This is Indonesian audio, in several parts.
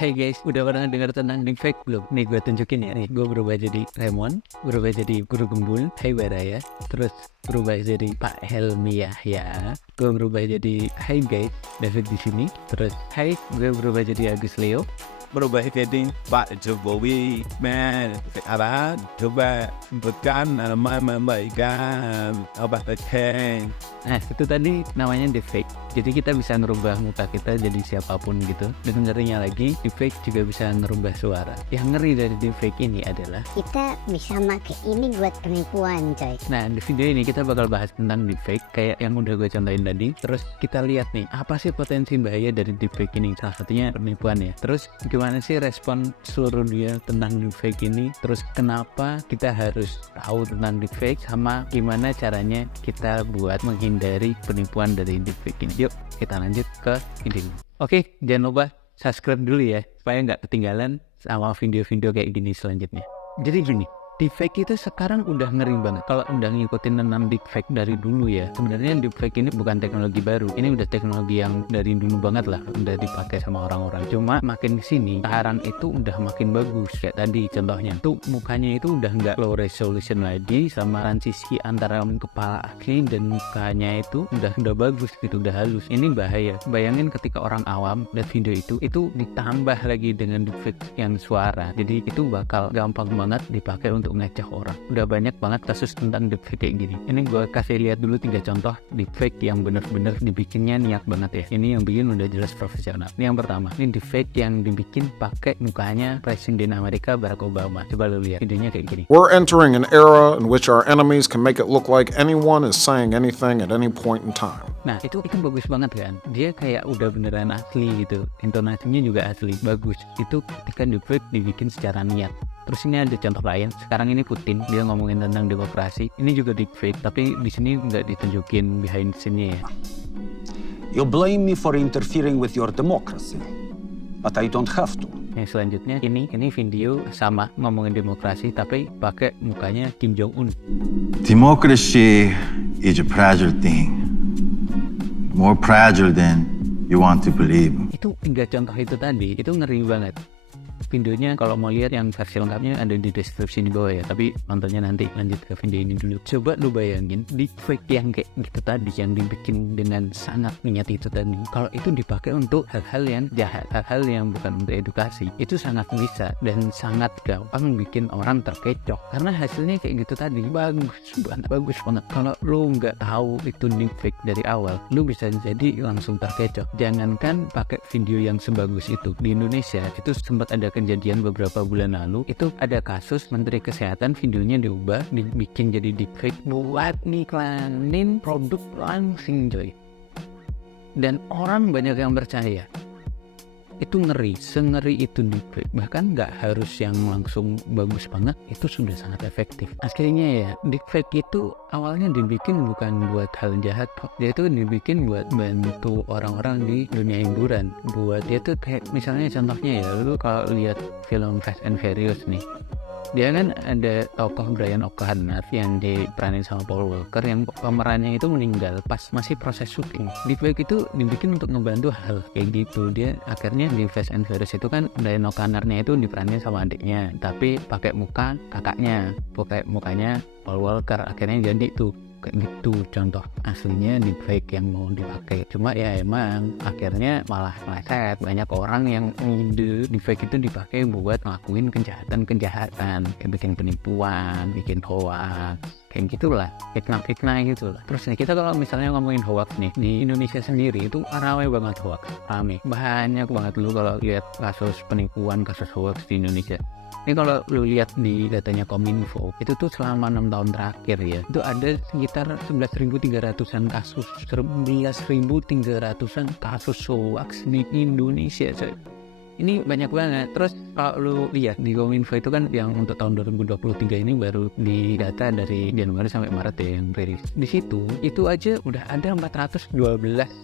Hey guys, udah pernah dengar tentang deepfake belum? Nih gue tunjukin ya. Nih gue berubah jadi Raymond, berubah jadi Guru Gembul, Hai Baraya, terus berubah jadi Pak Helmi Yahya. Gue berubah jadi Hai guys, David di sini. Terus Hai, gue berubah jadi Agus Leo. Berubah jadi Pak Jokowi, man, apa? Coba sebutkan nama membaikan apa Kang. Nah itu tadi namanya deepfake. Jadi kita bisa ngerubah muka kita jadi siapapun gitu. Dan ngerinya lagi, deepfake juga bisa ngerubah suara. Yang ngeri dari deepfake ini adalah kita bisa pakai ini buat penipuan, coy. nah di video ini kita bakal bahas tentang deepfake kayak yang udah gue contohin tadi. Terus kita lihat nih, apa sih potensi bahaya dari deepfake ini? Salah satunya penipuan ya. Terus gimana sih respon seluruh dunia tentang deepfake ini? Terus kenapa kita harus tahu tentang deepfake? Sama gimana caranya kita buat menghindari penipuan dari deepfake ini? Yuk kita lanjut ke video ini. Oke, jangan lupa subscribe dulu ya supaya nggak ketinggalan sama video-video kayak gini selanjutnya. Jadi gini, deepfake itu sekarang udah ngeri banget. Kalau udah ngikutin tentang deepfake dari dulu ya, sebenarnya deepfake ini bukan teknologi baru. Ini udah teknologi yang dari dulu banget lah, udah dipakai sama orang-orang. Cuma makin kesini, sekarang itu udah makin bagus. Kayak tadi contohnya, tuh mukanya itu udah nggak low resolution lagi, sama transisi antara kepala asli dan mukanya itu udah bagus gitu, udah halus. Ini bahaya. Bayangin ketika orang awam lihat video itu ditambah lagi dengan deepfake yang suara. Jadi itu bakal gampang banget dipakai untuk ngecek orang. Udah banyak banget kasus tentang deepfake kayak gini. Ini gue kasih lihat dulu 3 contoh deepfake yang bener-bener dibikinnya niat banget ya. Ini yang bikin udah jelas profesional. Ini yang pertama, ini deepfake yang dibikin pakai mukanya Presiden Amerika Barack Obama. Coba lu lihat videonya kayak gini. We're entering an era in which our enemies can make it look like anyone is saying anything at any point in time. Nah itu bagus banget kan. Dia kayak udah beneran asli gitu. Intonasinya juga asli, bagus. Itu ketika deepfake dibikin secara niat. Terus ini ada contoh lain. Sekarang ini Putin, dia ngomongin tentang demokrasi. Ini juga deepfake, tapi di sini nggak ditunjukin behind scene-nya ya. You blame me for interfering with your democracy, but I don't have to. Yang selanjutnya ini video sama ngomongin demokrasi, tapi pakai mukanya Kim Jong Un. Democracy is a fragile thing, more fragile than you want to believe. Itu 3 contoh itu tadi, itu ngeri banget. Videonya kalau mau lihat yang versi lengkapnya ada di deskripsi di bawah ya, tapi nontonnya nanti. Lanjut ke video ini dulu. Coba lu bayangin deepfake yang kayak gitu tadi, yang dibikin dengan sangat niat itu tadi, kalau itu dipakai untuk hal-hal yang jahat, hal-hal yang bukan untuk edukasi, itu sangat bisa dan sangat gampang bikin orang terkecoh karena hasilnya kayak gitu tadi. Bagus banget. Kalau lu nggak tahu itu deepfake dari awal, lu bisa jadi langsung terkecoh. Jangankan pakai video yang sebagus itu. Di Indonesia itu sempat ada kejadian beberapa bulan lalu, itu ada kasus Menteri Kesehatan videonya diubah, dibikin jadi deepfake buat niklanin produk langsing coy. Dan orang banyak yang percaya. Itu ngeri, sengeri itu deepfake. Bahkan nggak harus yang langsung bagus banget, itu sudah sangat efektif. Akhirnya ya, deepfake itu awalnya dibikin bukan buat hal jahat kok. Dia itu dibikin buat bantu orang-orang di dunia hiburan. Buat dia tuh kayak misalnya contohnya ya, lu kalau lihat film Fast and Furious nih, dia kan ada tokoh Brian O'Connor yang diperanin sama Paul Walker, yang pemerannya itu meninggal pas masih proses syuting. Deepfake itu dibikin untuk ngebantu hal kayak gitu. Dia akhirnya di Fast and Furious itu kan Brian O'Connornya itu diperanin sama adiknya, tapi pakai muka kakaknya, pakai mukanya Paul Walker. Akhirnya jadi tuh kayak gitu contoh aslinya deepfake yang mau dipakai. Cuma ya emang akhirnya malah meleset. Banyak orang yang ngide deepfake itu dipakai buat ngelakuin kejahatan kayak bikin penipuan, bikin hoax, kayak gitulah, fitnah gitulah. Terus nih kita kalau misalnya ngomongin hoax nih, di Indonesia sendiri itu ramai banget hoax, banyak banget. Lu kalau lihat kasus penipuan, kasus hoax di Indonesia, ini kalau lu lihat di datanya Kominfo, itu tuh selama 6 tahun terakhir ya, itu ada sekitar 11.300-an kasus, 11.300-an kasus hoax di Indonesia coy. Ini banyak banget. Terus kalau lu lihat di Kominfo itu kan yang untuk tahun 2023 ini baru didata dari Januari sampai Maret ya yang rilis. Di situ itu aja udah ada 412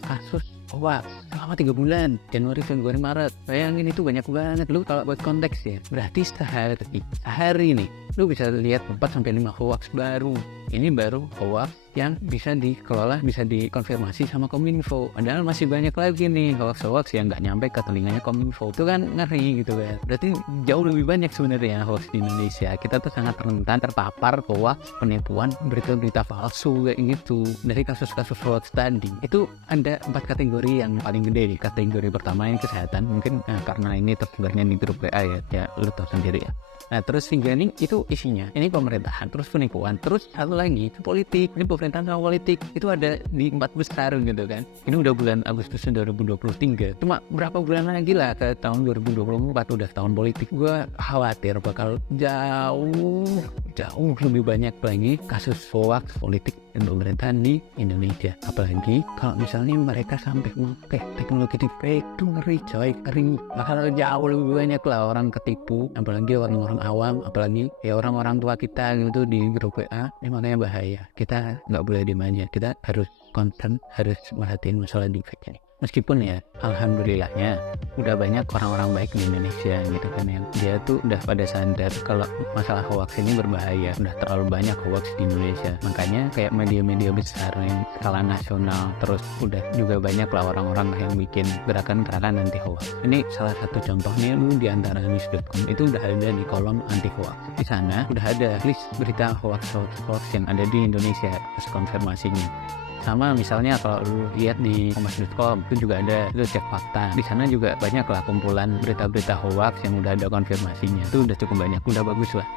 kasus hoax selama 3 bulan, Januari, Februari, Maret. Bayangin itu banyak banget. Lu kalau buat konteks ya, berarti sehari nih lu bisa lihat 4-5 hoax baru. Ini baru hoax yang bisa dikelola, bisa dikonfirmasi sama Kominfo. Padahal masih banyak lagi nih hoax yang nggak nyampe ke telinganya Kominfo. Itu kan ngeri gitu kan. Berarti jauh lebih banyak sebenarnya hoax di Indonesia. Kita tuh sangat rentan terpapar hoax, penipuan, berita-berita palsu kayak gitu. Dari kasus-kasus hoax tadi itu ada 4 kategori yang paling gede nih. Kategori pertama ini kesehatan, mungkin karena ini tersebarnya di grup WA ya lu tahu sendiri ya. Nah terus tinggal itu isinya ini pemerintahan, terus penipuan, terus satu lagi itu politik. Ini pemerintahan sama politik itu ada di 4 besar gitu kan. Ini udah bulan Agustus 2023, cuma berapa bulan lagi lah ke tahun 2024 udah tahun politik. Gue khawatir bakal jauh lebih banyak lagi kasus hoax politik dan pemerintahan di Indonesia. Apalagi kalau misalnya mereka sampai memakai teknologi deepfake, itu ngeri coy, ngeri. Bakal jauh lebih banyak lah orang ketipu, apalagi orang-orang awam, apalagi ya orang-orang tua kita gitu di grup WA. Ini makanya bahaya. Kita nggak boleh diem aja, kita harus concern, harus merhatiin masalah deepfake ini. Meskipun ya alhamdulillahnya udah banyak orang-orang baik di Indonesia gitu kan, yang dia tuh udah pada sadar kalau masalah hoax ini berbahaya. Udah terlalu banyak hoax di Indonesia, makanya kayak media-media besar yang skala nasional, terus udah juga banyak lah orang-orang yang bikin gerakan-gerakan anti hoax. Ini salah satu contohnya lu di antara news.com itu udah ada di kolom anti hoax. Di sana udah ada list berita hoax yang ada di Indonesia, terus konfirmasinya. Sama misalnya kalau lu lihat di kompas.com itu juga ada, itu cek fakta. Di sana juga banyak lah kumpulan berita-berita hoax yang udah ada konfirmasinya. Itu udah cukup banyak, udah bagus lah.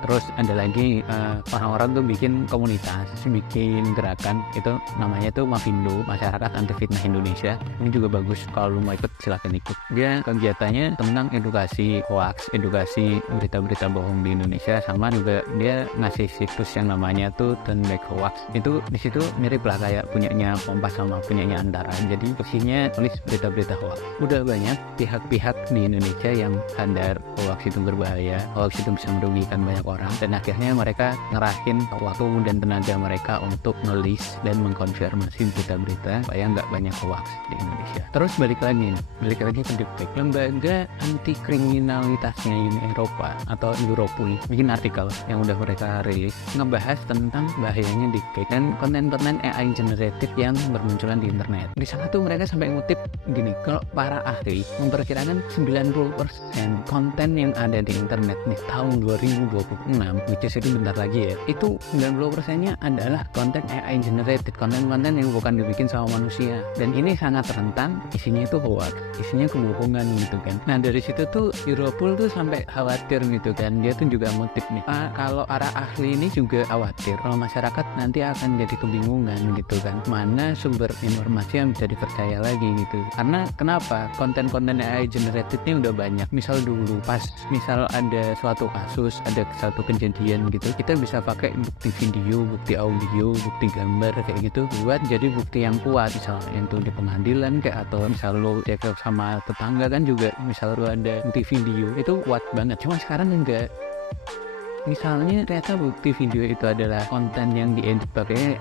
Terus ada lagi orang-orang tuh bikin komunitas, bikin gerakan, itu namanya tuh Mafindo, Masyarakat Anti Fitnah Indonesia. Ini juga bagus, kalau lu mau ikut silahkan ikut. Dia kegiatannya tentang edukasi hoax, edukasi berita-berita bohong di Indonesia, sama juga dia ngasih situs yang namanya tuh Turn Back Hoax. Itu di situ mirip lah kayak punyanya Kompas sama punyanya Antara. Jadi isinya tulis berita-berita hoax. Udah banyak pihak-pihak di Indonesia yang sadar hoax itu berbahaya, hoax itu bisa merugikan banyak orang, dan akhirnya mereka ngerahin waktu dan tenaga mereka untuk nulis dan mengkonfirmasi berita-berita supaya nggak banyak hoax di Indonesia. Terus balik lagi ke deepfake. Lembaga anti kriminalitasnya Uni Eropa atau Europol bikin artikel yang udah mereka rilis ngebahas tentang bahayanya deepfake dan konten-konten AI generated yang bermunculan di internet. Di sana tuh mereka sampai ngutip gini, kalau para ahli memperkirakan 90% konten yang ada di internet nih tahun 2026, which is itu bentar lagi ya, itu 90%-nya adalah konten AI generated, konten-konten yang bukan dibikin sama manusia. Dan ini sangat rentan, isinya itu hoax, isinya kebohongan gitu kan. Nah dari situ tuh Europol tuh sampai khawatir gitu kan, dia tuh juga ngutip nih, kalau para ahli ini juga khawatir kalau masyarakat nanti akan jadi kebingungan gitu kan, mana sumber informasi yang bisa dipercaya lagi gitu. Karena kenapa? Konten-konten AI generated ini udah banyak. Misal dulu pas misal ada suatu kasus, ada satu kejadian gitu, kita bisa pakai bukti video, bukti audio, bukti gambar kayak gitu buat jadi bukti yang kuat. Misalnya itu di pengadilan kayak, atau misal lo cek sama tetangga kan juga, misal lo ada bukti video itu kuat banget. Cuma sekarang enggak. Misalnya ternyata bukti video itu adalah konten yang diedit pakai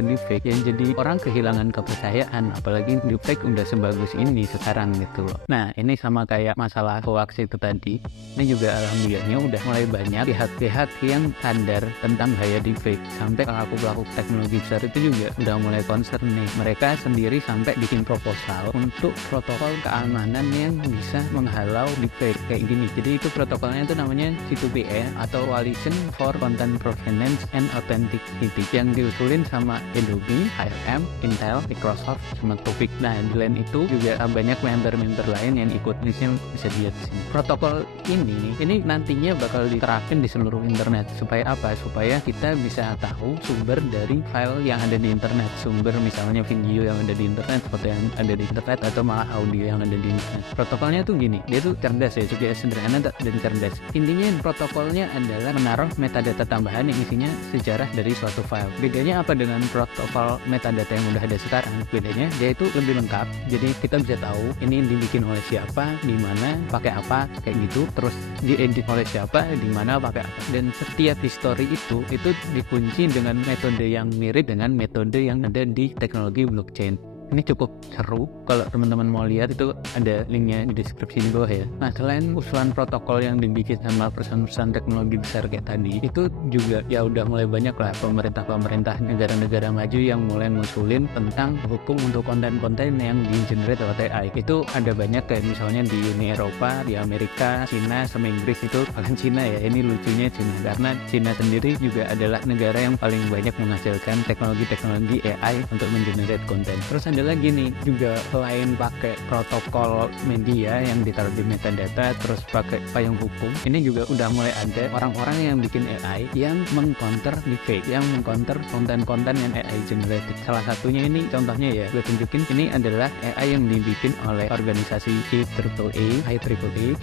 deepfake, yang jadi orang kehilangan kepercayaan, apalagi deepfake udah sebagus ini sekarang gitu loh. Nah ini sama kayak masalah hoax itu tadi, ini juga alhamdulillahnya udah mulai banyak pihak-pihak yang sadar tentang bahaya deepfake. Sampai pelaku-pelaku teknologi besar itu juga udah mulai concern nih, mereka sendiri sampai bikin proposal untuk protokol keamanan yang bisa menghalau deepfake kayak gini. Jadi itu protokolnya itu namanya C2PA atau Coalition for Content Provenance and Authenticity, yang diusulin sama Adobe, HRM, Intel, Microsoft, sama Topik. Nah di lain itu juga banyak member-member lain yang ikut, listnya bisa dilihat di sini. Protokol ini nantinya bakal diterapkan di seluruh internet. Supaya apa? Supaya kita bisa tahu sumber dari file yang ada di internet, sumber misalnya video yang ada di internet, foto yang ada di internet, atau malah audio yang ada di internet. Protokolnya tuh gini, dia tuh cerdas ya, juga sederhana dan cerdas. Intinya protokolnya adalah menaruh metadata tambahan yang isinya sejarah dari suatu file. Bedanya apa dengan protokol metadata yang udah ada sekarang? Bedanya dia itu lebih lengkap, jadi kita bisa tahu ini dibikin oleh siapa, di mana, pakai apa, kayak gitu, terus diedit oleh siapa, di mana, pakai apa. Dan setiap history itu dikunci dengan metode yang mirip dengan metode yang ada di teknologi blockchain. Ini cukup seru. Kalau teman-teman mau lihat itu ada linknya di deskripsi di bawah ya. Nah, selain usulan protokol yang dibikin sama perusahaan-perusahaan teknologi besar kayak tadi, itu juga ya udah mulai banyak lah pemerintah negara-negara maju yang mulai ngusulin tentang hukum untuk konten-konten yang di-generate oleh AI. Itu ada banyak kayak misalnya di Uni Eropa, di Amerika, Cina, sama Inggris. Itu bahkan Cina ya, ini lucunya Cina, karena Cina sendiri juga adalah negara yang paling banyak menghasilkan teknologi AI untuk mengenerate konten. Terus ada lagi nih juga, selain pakai protokol media yang ditaruh di metadata terus pakai payung hukum, ini juga udah mulai ada orang-orang yang bikin AI yang mengcounter deepfake, yang mengcounter konten-konten yang AI generated. Salah satunya ini contohnya ya, gue tunjukin. Ini adalah AI yang dibikin oleh organisasi IEEE.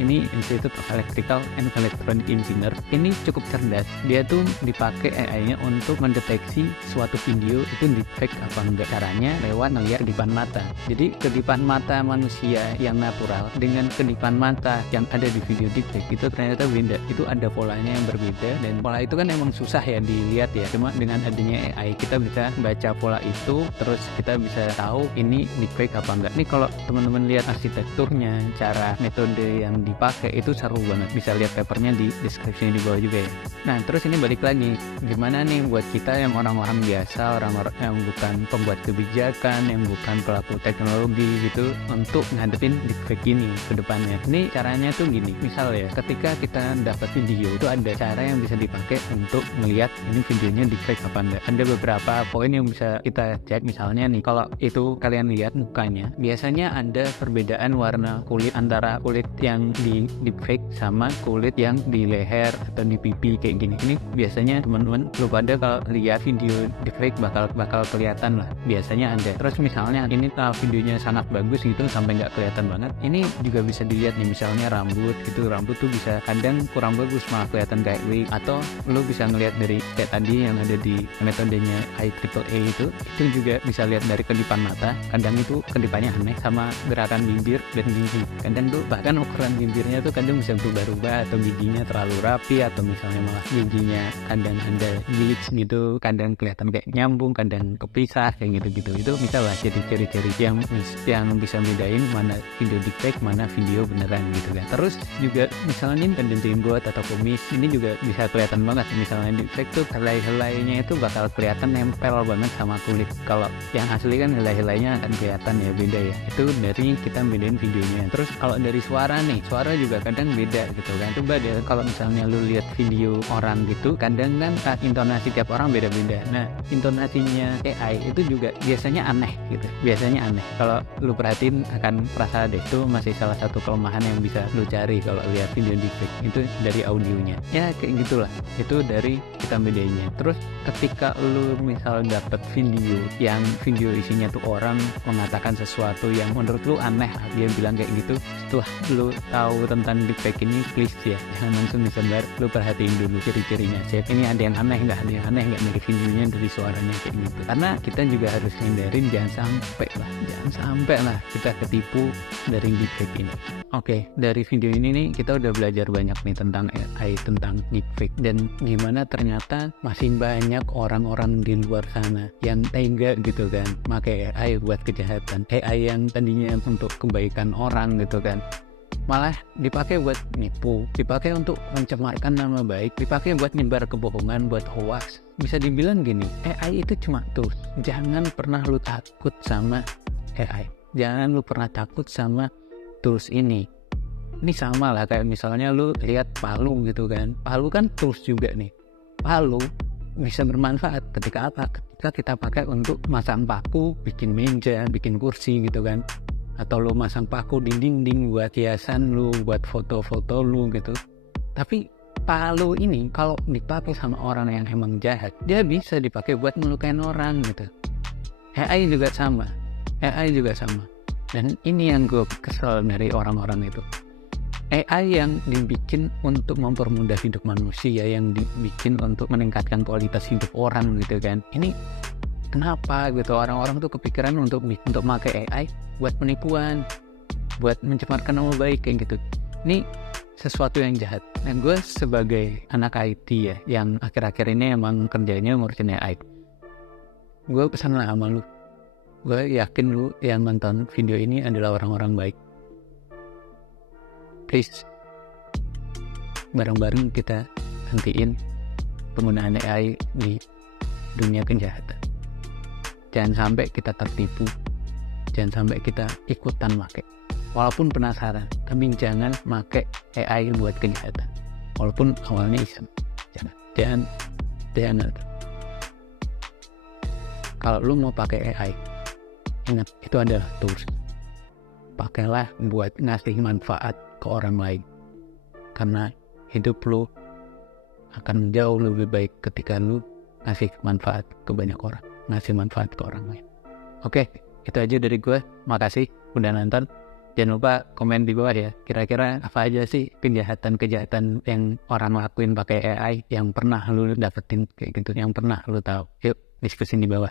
Ini Institute of Electrical and Electronic Engineer. Ini cukup cerdas. Dia tuh dipakai AI-nya untuk mendeteksi suatu video itu deepfake apa enggak. Caranya lewat ngeliat kedipan mata. Jadi kedipan mata manusia yang natural dengan kedipan mata yang ada di video deepfake itu ternyata beda. Itu ada polanya yang berbeda, dan pola itu kan emang susah ya dilihat ya. Cuma dengan adanya AI kita bisa baca pola itu, terus kita bisa tahu ini deepfake apa enggak. Nih kalau teman-teman lihat arsitekturnya, cara metode yang dipakai itu seru banget. Bisa lihat papernya di deskripsi di bawah juga ya. Nah, terus ini balik lagi, gimana nih buat kita yang orang-orang biasa, orang-orang yang bukan pembuat kebijakan, yang bukan pelaku teknologi gitu, untuk ngadepin deepfake ini ke depannya. Ini caranya tuh gini, misal ya, ketika kita dapat video itu ada cara yang bisa dipakai untuk melihat ini videonya deepfake apa enggak. Ada beberapa poin yang bisa kita cek. Misalnya nih, kalau itu kalian lihat mukanya, biasanya ada perbedaan warna kulit antara kulit yang di deepfake sama kulit yang di leher atau di pipi kayak gini. Ini biasanya teman-teman lu pada kalau lihat video deepfake bakal kelihatan lah, biasanya ada. Terus misalnya ini videonya sangat bagus gitu sampai nggak kelihatan banget, ini juga bisa dilihat nih. Misalnya rambut gitu, rambut tuh bisa kadang kurang bagus malah kelihatan kayak wig. Atau lu bisa ngelihat dari kayak tadi yang ada di metodenya IEEE itu juga bisa lihat dari kedipan mata. Kadang itu kedipannya aneh, sama gerakan bibir dan gigi. Kadang tuh bahkan ukuran bibirnya tuh kadang bisa berubah-ubah, atau giginya terlalu rapi, atau misalnya malah giginya kadang ada glitch gitu, kadang kelihatan kayak nyambung, kadang kepisah kayak gitu-gitu. Itu bisa lah jadi ciri-ciri yang bisa bedain mana video deepfake, mana video beneran gitu kan. Terus juga misalnya ada jenggot atau kumis, ini juga bisa kelihatan banget. Misalnya deepfake tuh helai-helainya itu bakal kelihatan nempel banget sama kulit. Kalau yang asli kan helai-helainya akan kelihatan ya, beda ya. Itu dari kita bedain videonya. Terus kalau dari suara nih, suara juga kadang beda gitu kan. Coba deh kalau misalnya lu lihat video orang gitu, kadang kan intonasi tiap orang beda-beda. Nah, intonasinya AI itu juga biasanya aneh gitu. Biasanya aneh. Kalau lu perhatiin akan merasa deh, itu masih salah satu kelemahan yang bisa lu cari kalau lihat video deepfake. Itu dari audionya. Ya kayak gitulah. Itu dari kita bedainnya. Terus ketika lu misal dapet video yang video isinya tuh orang mengatakan sesuatu yang menurut lu aneh, dia bilang kayak gitu, setelah lu tahu tentang deepfake ini, please ya jangan langsung disebar, lu perhatiin dulu ciri-cirinya. Ini ada yang aneh nggak, ada yang aneh nggak dari videonya, dari suaranya kayak gitu. Karena kita juga harus hindarin jangan sampai lah kita ketipu dari deepfake ini. Oke, dari video ini nih kita udah belajar banyak nih tentang AI, tentang deepfake, dan gimana ternyata masih banyak orang-orang di luar sana yang tega gitu kan pakai AI buat kejahatan. AI yang tadinya untuk kebaikan orang gitu kan, malah dipakai buat nipu, dipakai untuk mencemarkan nama baik, dipakai buat nyebar kebohongan, buat hoax. Bisa dibilang gini, AI itu cuma tools. Jangan pernah lu takut sama AI, jangan lu pernah takut sama tools ini. Ini sama lah kayak misalnya lu lihat palu gitu kan, palu kan tools juga nih. Palu bisa bermanfaat ketika apa? Ketika kita pakai untuk masang paku, bikin meja, bikin kursi gitu kan. Atau lu masang paku di dinding buat hiasan lu, buat foto-foto lu gitu. Tapi palu ini kalau dipakai sama orang yang emang jahat, dia bisa dipakai buat melukain orang gitu. AI juga sama. Dan ini yang gue kesel dari orang-orang itu. AI yang dibikin untuk mempermudah hidup manusia, yang dibikin untuk meningkatkan kualitas hidup orang gitu kan. Ini kenapa gitu orang-orang tuh kepikiran untuk pakai AI buat penipuan, buat mencemarkan nama baik kayak gitu. Ini sesuatu yang jahat. Dan gue sebagai anak IT ya, yang akhir-akhir ini emang kerjanya ngurusin AI, gue pesan lah sama lu, Gue yakin lu yang nonton video ini adalah orang-orang baik. Please, bareng-bareng kita hentiin penggunaan AI di dunia kejahatan. Jangan sampai kita tertipu, jangan sampai kita ikutan make. Walaupun penasaran, tapi jangan make AI buat kejahatan. Walaupun awalnya iseng, jangan. Kalau lu mau pakai AI, ingat itu adalah tools. Pakailah buat ngasih manfaat ke orang lain, karena hidup lu akan jauh lebih baik ketika lu ngasih manfaat ke banyak orang, ngasih manfaat ke orang lain. Oke, itu aja dari gue. Makasih udah nonton. Jangan lupa komen di bawah ya, kira-kira apa aja sih kejahatan-kejahatan yang orang lakuin pakai AI yang pernah lu dapetin kayak gitu, yang pernah lu tahu. Yuk diskusi di bawah.